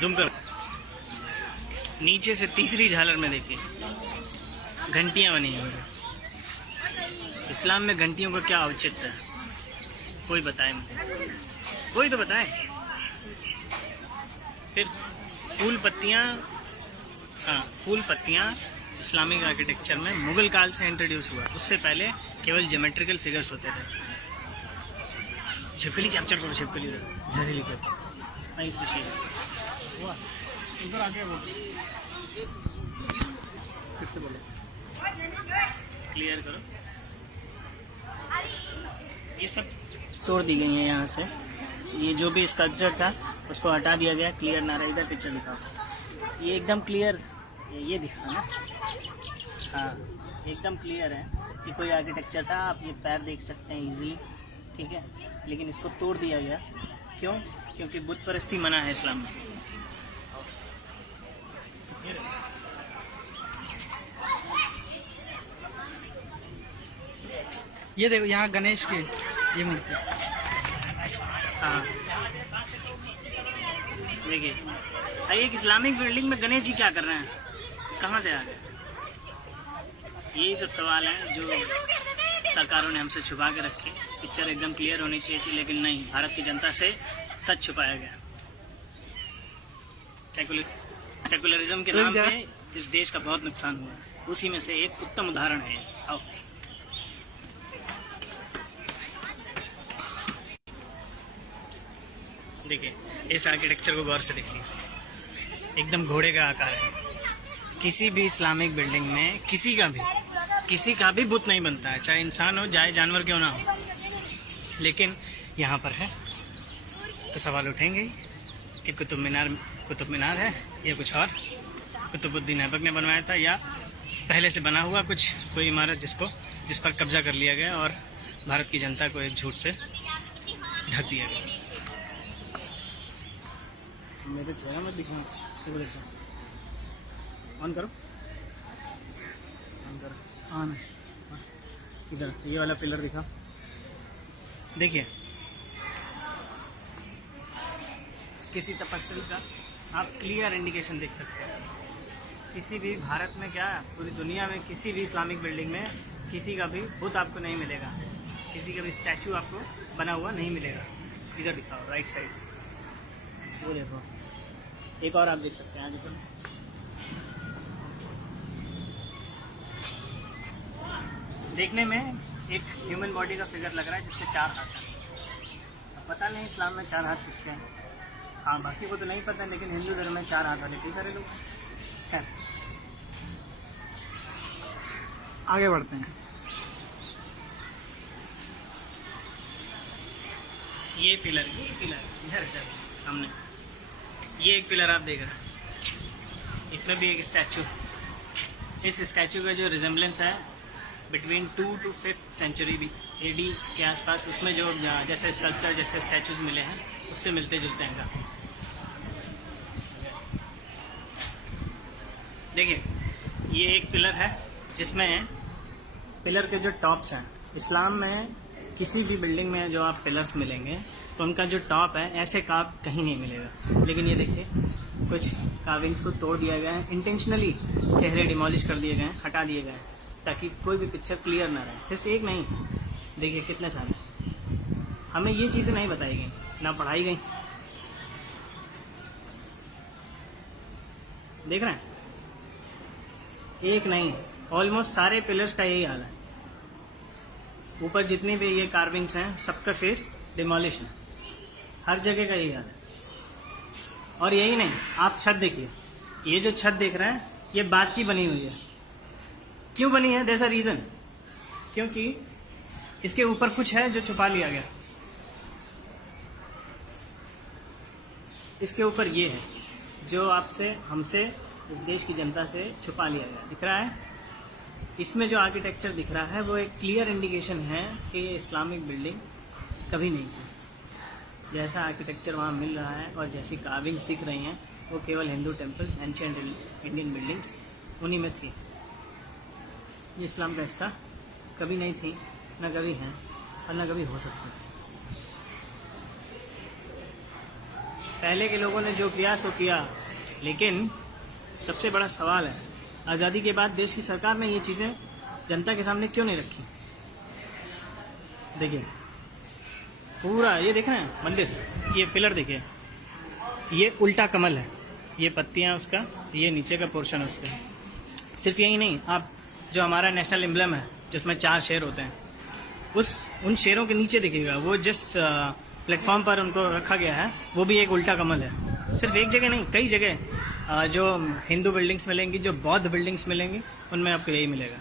Zoom कर। नीचे से तीसरी झालर में देखिए घंटियां बनी हुई हैं। इस्लाम में घंटियों का क्या औचित्य है, कोई बताए मुझे, कोई तो बताए। फिर फूल पत्तियां, हाँ फूल पत्तियां इस्लामिक आर्किटेक्चर में मुगल काल से इंट्रोड्यूस हुआ। उससे पहले केवल ज्योमेट्रिकल फिगर्स होते थे। छिपकली कैप्चर करो, छिपकली जहरीली कर नहीं स्पेशल हुआ इधर आके बोलो, फिर से बोलो, क्लियर करो। ये सब तोड़ दी गई है यहाँ से। ये जो भी स्कल्पचर था उसको हटा दिया गया, क्लियर ना रहे। इधर पिक्चर दिखाओ, ये एकदम क्लियर, ये दिखा ना, हाँ एकदम क्लियर है कि कोई आर्किटेक्चर था। आप ये पैर देख सकते हैं इजीली, ठीक है। लेकिन इसको तोड़ दिया गया, क्यों? क्योंकि बुत परस्ती मना है इस्लाम में। ये देखो यहाँ गणेश की ये मूर्ति, हाँ देखिए एक इस्लामिक बिल्डिंग में गणेश जी क्या कर रहे हैं, कहाँ से आ गए? यही सब सवाल हैं जो सरकारों ने हमसे छुपा के रखे। पिक्चर एकदम क्लियर होनी चाहिए थी, लेकिन नहीं, भारत की जनता से सच छुपाया गया। सेकुलरिज्म के नाम पे इस देश का बहुत नुकसान हुआ है, उसी में से एक उत्तम उदाहरण है। आओ देखिए, इस आर्किटेक्चर को गौर से देखिए, एकदम घोड़े का आकार है। किसी भी इस्लामिक बिल्डिंग में किसी का भी बुत नहीं बनता है, चाहे इंसान हो चाहे जानवर क्यों ना हो। लेकिन यहाँ पर है तो सवाल उठेंगे कि कुतुब मीनार है या कुछ और, कुतुबुद्दीन ऐबक ने बनवाया था या पहले से बना हुआ कोई इमारत जिस पर कब्जा कर लिया गया और भारत की जनता को एक झूठ से ढक दिया गया। मेरे चेहरा मत दिखाओ, ऑन करो, ऑन। इधर ये वाला पिलर दिखाओ, देखिए किसी तपस्वी का आप क्लियर इंडिकेशन देख सकते हैं। किसी भी भारत में क्या, पूरी दुनिया में किसी भी इस्लामिक बिल्डिंग में किसी का भी बुत आपको नहीं मिलेगा, किसी का भी स्टैचू आपको बना हुआ नहीं मिलेगा। इधर दिखाओ राइट साइड, वो देखो, एक और आप देख सकते हैं आगे चलो। देखने में एक ह्यूमन बॉडी का फिगर लग रहा है जिससे 4 हाथ हैं। पता नहीं इस्लाम में 4 हाथ किसके हैं, हाँ बाकी को तो नहीं पता, लेकिन हिंदू धर्म में 4 हाथ वाले कई सारे लोग हैं। आगे बढ़ते हैं। ये पिलर इधर सामने, ये एक पिलर आप देख रहे हैं, इसमें भी एक स्टैचू। इस स्टैचू का जो रिजेम्बलेंस है बिटवीन 2 to 5th सेंचुरी भी AD के आसपास, उसमें जो जैसे स्कल्पचर जैसे स्टैचूज मिले हैं उससे मिलते जुलते हैं काफ़ी। देखिए ये एक पिलर है जिसमें पिलर के जो टॉप्स हैं, इस्लाम में किसी भी बिल्डिंग में जो आप पिलर्स मिलेंगे तो उनका जो टॉप है ऐसे काव कहीं नहीं मिलेगा। लेकिन ये देखिए कुछ काविंग्स को तोड़ दिया गया है, इंटेंशनली चेहरे डिमोलिश कर दिए गए हैं, हटा दिए गए हैं, ताकि कोई भी पिक्चर क्लियर ना रहे। सिर्फ एक नहीं, देखिए कितने सारे। हमें ये चीज़ें नहीं बताई गई, ना पढ़ाई गई। देख रहे हैं, एक नहीं, ऑलमोस्ट सारे पिलर्स का यही हाल है। ऊपर जितनी भी ये कार्विंग्स हैं सबका फेस डिमोलिश है, हर जगह का यही हाल है। और यही नहीं, आप छत देखिए, ये जो छत देख रहे हैं ये बात की बनी हुई है। क्यों बनी है? देयर इज अ रीजन, क्योंकि इसके ऊपर कुछ है जो छुपा लिया गया। इसके ऊपर ये है जो आपसे, हमसे, इस देश की जनता से छुपा लिया गया। दिख रहा है, इसमें जो आर्किटेक्चर दिख रहा है वो एक क्लियर इंडिकेशन है कि ये इस्लामिक बिल्डिंग कभी नहीं थी। जैसा आर्किटेक्चर वहाँ मिल रहा है और जैसी कार्विंग्स दिख रही हैं वो केवल Hindu temples, ancient Indian buildings, उन्हीं में थी। ये इस्लाम का हिस्सा कभी नहीं थी, न कभी हैं और न कभी हो सकती है। पहले के लोगों ने जो किया सो किया, लेकिन सबसे बड़ा सवाल है आज़ादी के बाद देश की सरकार ने ये चीज़ें जनता के सामने क्यों नहीं रखी। देखिए पूरा ये देख रहे हैं मंदिर, ये पिलर देखिए, ये उल्टा कमल है, ये पत्तियां उसका, ये नीचे का पोर्शन है उसका। सिर्फ यही नहीं, आप जो हमारा नेशनल एम्ब्लम है जिसमें 4 शेर होते हैं, उन शेरों के नीचे देखिएगा वो जिस प्लेटफॉर्म पर उनको रखा गया है वो भी एक उल्टा कमल है। सिर्फ एक जगह नहीं, कई जगह जो हिंदू बिल्डिंग्स मिलेंगी, जो बौद्ध बिल्डिंग्स मिलेंगी, उनमें आपको यही मिलेगा।